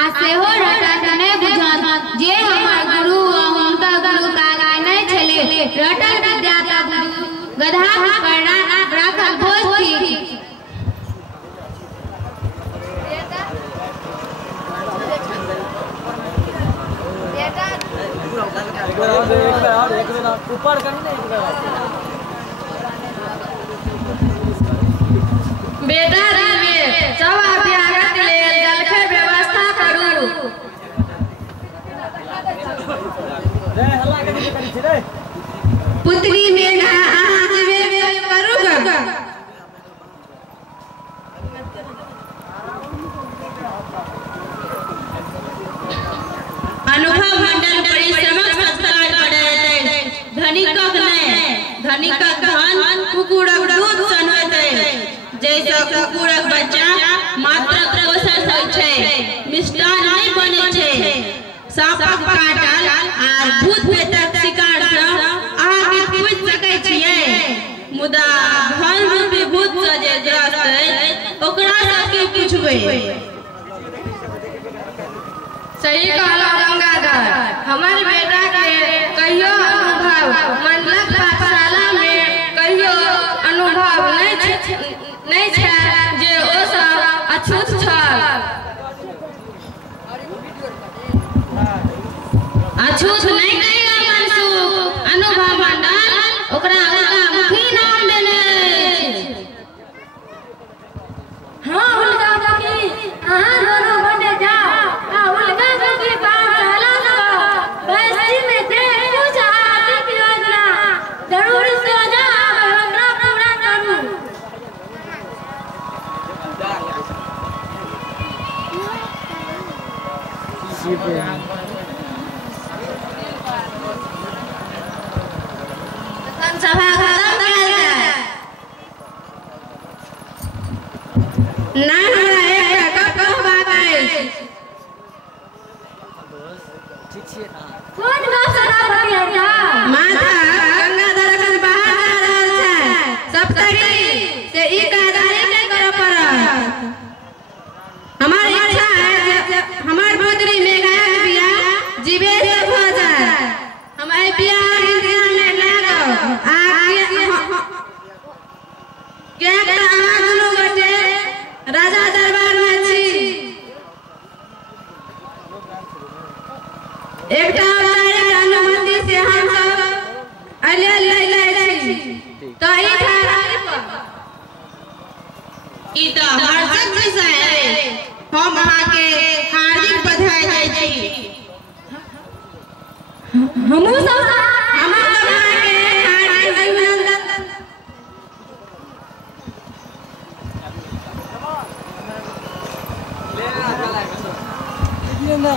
आज से हो रटत नहीं बुझत जे हमार गुरु उनका गुरु कागा नहीं छले रटत विद्या का गुरु गधा करना राखल भोज थी। ऊपर करनी बेटा सब अभ्यागत लेल जलखै व्यवस्था करू। पुत्री मेघा आज वे करूगा अनुभव मंडल परिश्रमक संस्कार पड़े धनिकक ने धनिकक धन कुकुरक दूध सन होते जैसा कुकुरक बच्चा मात्र पोषण छै मिष्टान नहीं बने छै सापक काटल आर भूत प्रेतक शिकार सँ अहाँ के पूछ सकै छियै मुदा धन रूपी भूत सँ जे ग्रस्त है ओकरा सँ की पूछबै। सही कहला गंगाधर हमार बेटा के कहियो अनुभव मंडलक पाठशाला में कहियो अनुभव नहीं छै जे ओ सब अछूत छल अछूत नहीं कहेगा मनसुख अनुभव मंडल ओकरा मुखी नाम देने। हाँ उनका मुखी अहाँ दोनों बने जाओ सभा खत्म कयल जाय ना हमरा एकटा गप कहबाक अछि। ठीक छै कोन गप सदा बतिया माथा गंगाधर अखन बाहर जा रहल छै सप्तरी से ई कादारी नहीं करऽ पड़त। हमार इच्छा है जे हमार पुत्री मेघा के बियाह जीवे से हो जाए। हम एहि बियाह के इंतजाम में लागब क्या अहाँ दुनू गोटे राजा दरबार में छी एकटा औपचारिक अनुमति से हम सब अले ले छी तो ई ठहराई पर ई तो हर्षक विषय है हम अहाँ के हार्दिक बधाई दै छी। हमहु सब अहाँ के हार्दिक अभिनंदन। ले ना